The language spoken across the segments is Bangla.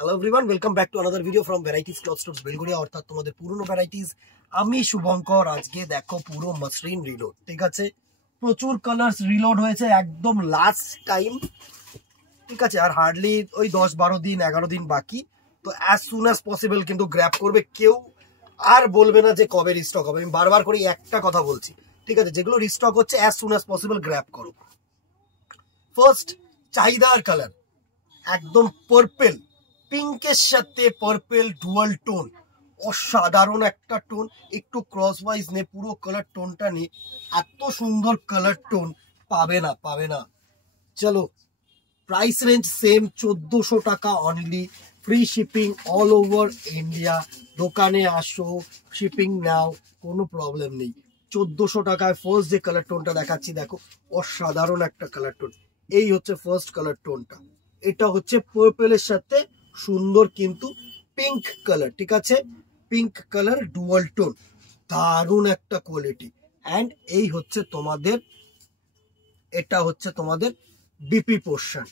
Hello everyone, welcome back to another video from varieties cloth stores Belgharia, অর্থাৎ তোমাদের পুরনো ভ্যারাইটিস। আমি শুভঙ্কর। আজকে দেখো পুরো মসলিন রিলোড, ঠিক আছে। প্রচুর কালার্স রিলোড হয়েছে একদম লাস্ট টাইম, ঠিক আছে। আর হার্ডলি ওই 10-12 দিন 11 দিন বাকি। তো অ্যাজ সুন অ্যাজ পসিবল কিন্তু গ্র্যাব করবে। কেউ আর বলবে না যে কবে রিস্টক হবে। আমি বারবার করে একটা কথা বলছি, ঠিক আছে। যেগুলো রিস্টক হচ্ছে as soon as possible grab করো। ফার্স্ট চাহিদার কালার একদম পার্পল, পিঙ্কের সাথে পার্পল ডুয়াল টোন, অসাধারণ একটা টোন। একটু ক্রস ওয়াইজ নে, পুরো কালার টোনটা নে, এত সুন্দর কালার টোন পাবে না। চলো, প্রাইস রেঞ্জ সেম 1400 টাকা only, free shipping all over India. দোকানে আসো, শিপিং নাও, কোনো প্রবলেম নেই। 1400 টাকায় ফার্স্ট যে কালার টোনটা দেখাচ্ছি, দেখো অসাধারণ একটা কালার টোন। এই হচ্ছে ফার্স্ট কালার টোনটা। এটা হচ্ছে পার্পলের সাথে সুন্দর কিন্তু পিঙ্ক কালার, ঠিক আছে। পিঙ্ক কালার ডুয়াল টোন, দারুণ একটা কোয়ালিটি। অ্যান্ড এই হচ্ছে তোমাদের, এটা হচ্ছে তোমাদের বিপি পোর্শন।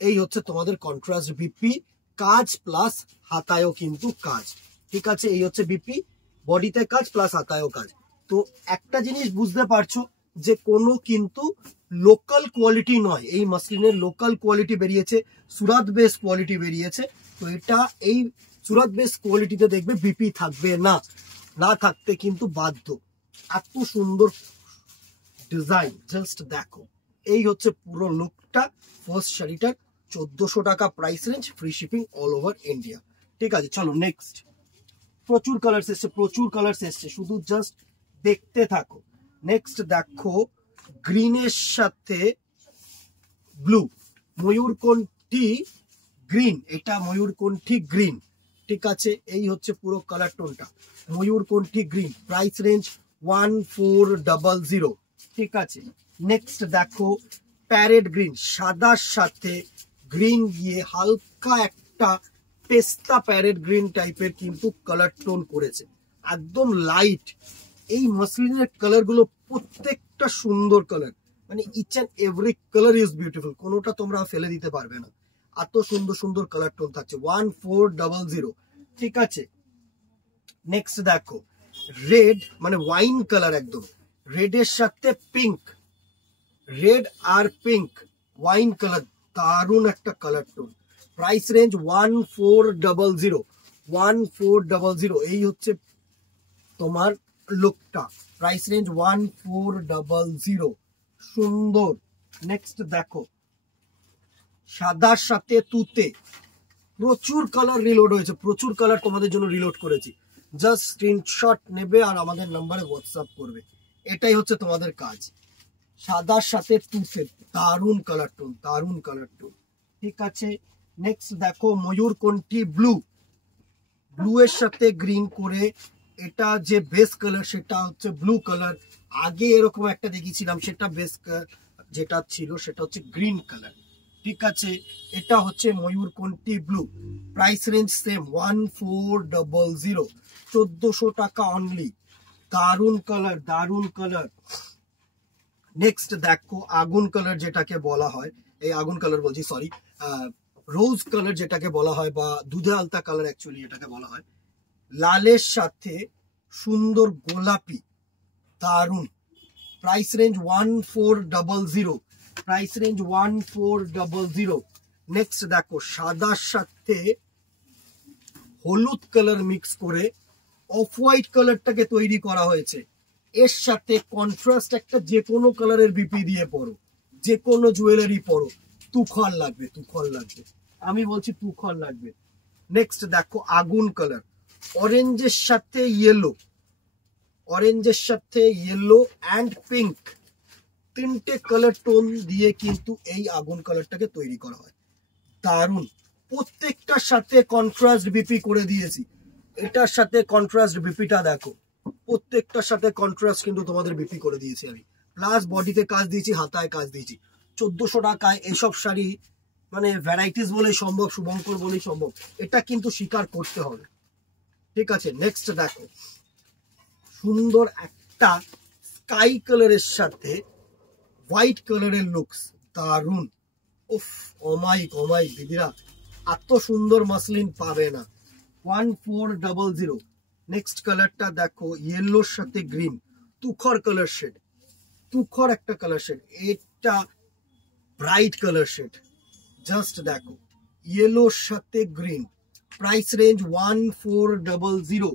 এই হচ্ছে তোমাদের কন্ট্রাস্ট বিপি কাজ প্লাস হাতায়ও কিন্তু কাজ, ঠিক আছে। এই হচ্ছে বিপি, বডিতে কাজ প্লাস হাতায়ও কাজ। তো একটা জিনিস বুঝতে পারছো যে কোনো কিন্তু লোকাল কোয়ালিটি নয়। এই মাসলিনের লোকাল কোয়ালিটি বেরিয়েছে, সুরাত বেস কোয়ালিটি বেরিয়েছে। তো এটা এই সুরাত বেস কোয়ালিটিতে দেখবে বিপি থাকবে না, না থাকতে কিন্তু বাধ্য। এত সুন্দর ডিজাইন, জাস্ট দেখো। এই হচ্ছে পুরো লুকটা ফার্স্ট শাড়িটার। 1400 টাকা price range, free shipping all over India, ঠিক আছে। চলো নেক্সট। প্রচুর কালার্স এসছে, শুধু জাস্ট দেখতে থাকো। নেক্সট দেখো গ্রিনের সাথে ব্লু, ময়ূরকণ্ঠী গ্রিন। এটা ময়ূরকণ্ঠী গ্রিন, ঠিক আছে। এই হচ্ছে পুরো কালার টোনটা, ময়ূরকণ্ঠী গ্রিন। প্রাইস রেঞ্জ 1400, ঠিক আছে। নেক্সট দেখো প্যারেট গ্রিন, সাদার সাথে গ্রিন গিয়ে হালকা একটা পেস্তা প্যারেট গ্রিন টাইপের কিন্তু কালার টোন করেছে, একদম লাইট। এই মসলিনের কালার গুলো প্রত্যেকটা সুন্দর কালার, মানে each and every colour is beautiful. কোনোটা তোমরা ফেলে দিতে পারবে না, এত সুন্দর সুন্দর কালার টোন থাকছে। 1400, ঠিক আছে। নেক্সট দেখো রেড, মানে ওয়াইন কালার, একদম রেডের সাথে পিঙ্ক, রেড আর পিঙ্ক ওয়াইন কালার, দারুণ একটা কালার টোন। Price range 1400। এই হচ্ছে তোমার লুকটা, প্রাইস রেঞ্জ 1400, সুন্দর। নেক্সট দেখো সাদার সাথে তুতে, প্রচুর কালার রিলোড হয়েছে, প্রচুর কালার তোমাদের জন্য রিলোড করেছি। জাস্ট স্ক্রিনশট নেবে আর আমাদের নাম্বারে হোয়াটসঅ্যাপ করবে, এটাই হচ্ছে তোমাদের কাজ। সাদার সাথে তুতে, দারুণ কালার টোন, ঠিক আছে। নেক্সট দেখো ময়ূরকণ্ঠী ব্লু, ব্লু এর সাথে গ্রিন করে, এটা যে বেস কালার সেটা হচ্ছে ব্লু কালার। আগে এরকম একটা দেখিয়েছিলাম, সেটা বেস যেটা ছিল সেটা হচ্ছে গ্রিন কালার, ঠিক আছে। এটা হচ্ছে ময়ূরকণ্ঠী ব্লু, প্রাইস রেঞ্জ সেম 1400, 1400 টাকা অনলি। দারুণ কালার। নেক্সট দেখো আগুন কালার যেটাকে বলা হয়, এই আগুন কালার বলছি, সরি, রোজ কালার যেটাকে বলা হয়, বা দুধে আলতা কালার অ্যাকচুয়ালি এটাকে বলা হয়। লালের সাথে সুন্দর গোলাপি, দারুন। Price range 1400। নেক্সট দেখো সাদার সাথে হলুদ কালার মিক্স করে অফ হোয়াইট কালারটাকে তৈরি করা হয়েছে। এর সাথে কন্ট্রাস্ট একটা যে কোনো কালারের বিপি দিয়ে পরো, যে কোনো জুয়েলারি পরো, তুখর লাগবে। আমি বলছি তুখর লাগবে। নেক্সট দেখো আগুন কালার, অরেঞ্জের সাথে ইয়েলো অ্যান্ড পিঙ্ক, তিনটে কালার টোন দিয়ে কিন্তু এই আগুন কালারটাকে তৈরি করা হয়। দারুন, প্রত্যেকটার সাথে কন্ট্রাস্ট বিপি করে দিয়েছি। এটার সাথে কন্ট্রাস্ট বিপিটা দেখো, প্রত্যেকটার সাথে কন্ট্রাস্ট কিন্তু তোমাদের বিপি করে দিয়েছি আমি। প্লাস বডিতে কাজ দিয়েছি, হাতায় কাজ দিয়েছি। 1400 টাকায় এসব শাড়ি, মানে ভ্যারাইটিস বলেই সম্ভব, শুভঙ্কর বলেই সম্ভব, এটা কিন্তু স্বীকার করতে হবে, ঠিক আছে। নেক্সট দেখো সুন্দর একটা স্কাই কালারের সাথে হোয়াইট কালারের লুকস, দারুন। উফ, অমাইক দিদিরা, এত সুন্দর মাসলিন পাবে না। 1400। নেক্সট কালারটা দেখো, ইয়েলোর সাথে গ্রিন, তুখর কালার শেড, তুখর একটা কালার শেড, এটা ব্রাইট কালার শেড। জাস্ট দেখো, ইয়েলোর সাথে গ্রিন, প্রাইস রেঞ্জ 1400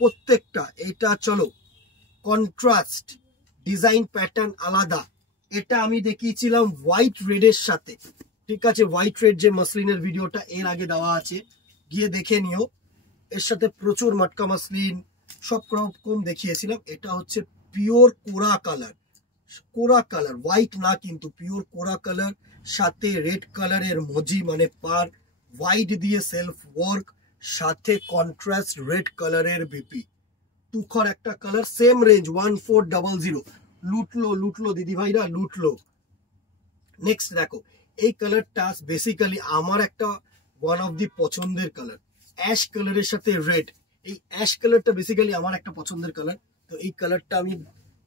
প্রত্যেকটা। এটা চলো কন্ট্রাস্ট, ডিজাইন প্যাটার্ন আলাদা। এটা আমি দেখিয়েছিলাম হোয়াইট রেডের সাথে, ঠিক আছে? হোয়াইট রেড যে মাসলিনের ভিডিওটা এর আগে দেওয়া আছে, গিয়ে দেখে নিও। এর সাথে প্রচুর মটকা মাসলিন সব রকম দেখিয়েছিলাম। এটা হচ্ছে পিওর কোরা কালার, কোরা কালার, হোয়াইট না কিন্তু পিওর কোরা কালার, সাথে রেড কালারের মজি মানে পার, হোয়াইট দিয়ে সেলফ ওয়ার্ক, সাথে কন্ট্রাস্ট রেড কালারের বিপি, তুখর একটা কালার, সেম রেঞ্জ 1400। লুটলো লুটলো দিদি ভাইরা, লুটলো। নেক্সট দেখো, এই কালারটা বেসিক্যালি আমার একটা ওয়ান অফ দি পছন্দের কালার, অ্যাশ কালারের সাথে রেড। এই অ্যাশ কালারটা বেসিক্যালি আমার একটা পছন্দের কালার, তো এই কালারটা আমি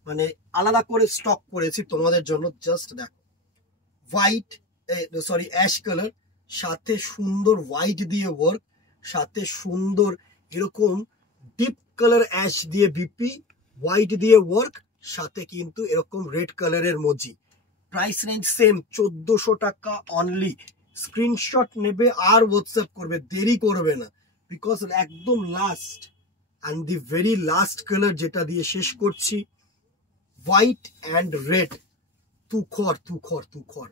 মানে আলাদা করে স্টক করেছি তোমাদের জন্য। জাস্ট দেখো, হোয়াইট সরি অ্যাশ কালার, সাথে সুন্দর হোয়াইট দিয়ে ওয়ার্ক, সাথে সুন্দর এরকম ডিপ কালার অ্যাশ দিয়ে বিপি, হোয়াইট দিয়ে ওয়ার্ক, সাথে কিন্তু এরকম রেড কালারের মজি। প্রাইস রেঞ্জ সেম 1400 টাকা অনলি। স্ক্রিনশট নেবে আর হোয়াটসঅ্যাপ করবে, দেরি করবে না, বিকজ একদম last and the very last colour যেটা দিয়ে শেষ করছি, হোয়াইট অ্যান্ড রেড, তুখর তুখর তুখর।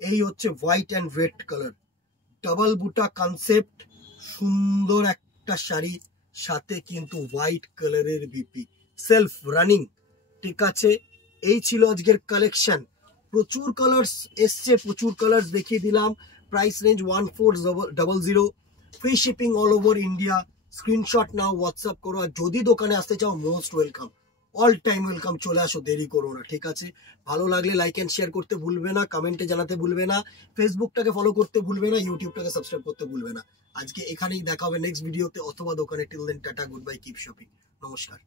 এই হচ্ছে white and red colour, double বুটা কনসেপ্ট, সুন্দর একটা শাড়ি, সাথে কিন্তু হোয়াইট কালারের বিপি, সেলফ রানিং, ঠিক আছে? এই ছিল আজকের কালেকশন। প্রচুর কালার্স এসছে, প্রচুর কালার্স দেখিয়ে দিলাম। Price range 1400, free shipping all over India. Screenshot নাও, হোয়াটসঅ্যাপ করো, আর যদি দোকানে আসতে চাও most welcome, all time welcome, চলে আসো, দেরি করো না, ঠিক আছে? ভালো লাগলে লাইক অ্যান্ড শেয়ার করতে ভুলবে না, কমেন্টে জানাতে ভুলবে না, ফেসবুকটাকে ফলো করতে ভুলবে না, ইউটিউবটাকে সাবস্ক্রাইব করতে ভুলবে না। আজকে এখানেই দেখা হবে নেক্সট ভিডিওতে অথবা দোকানে। Till then tata, goodbye, keep shopping, নমস্কার।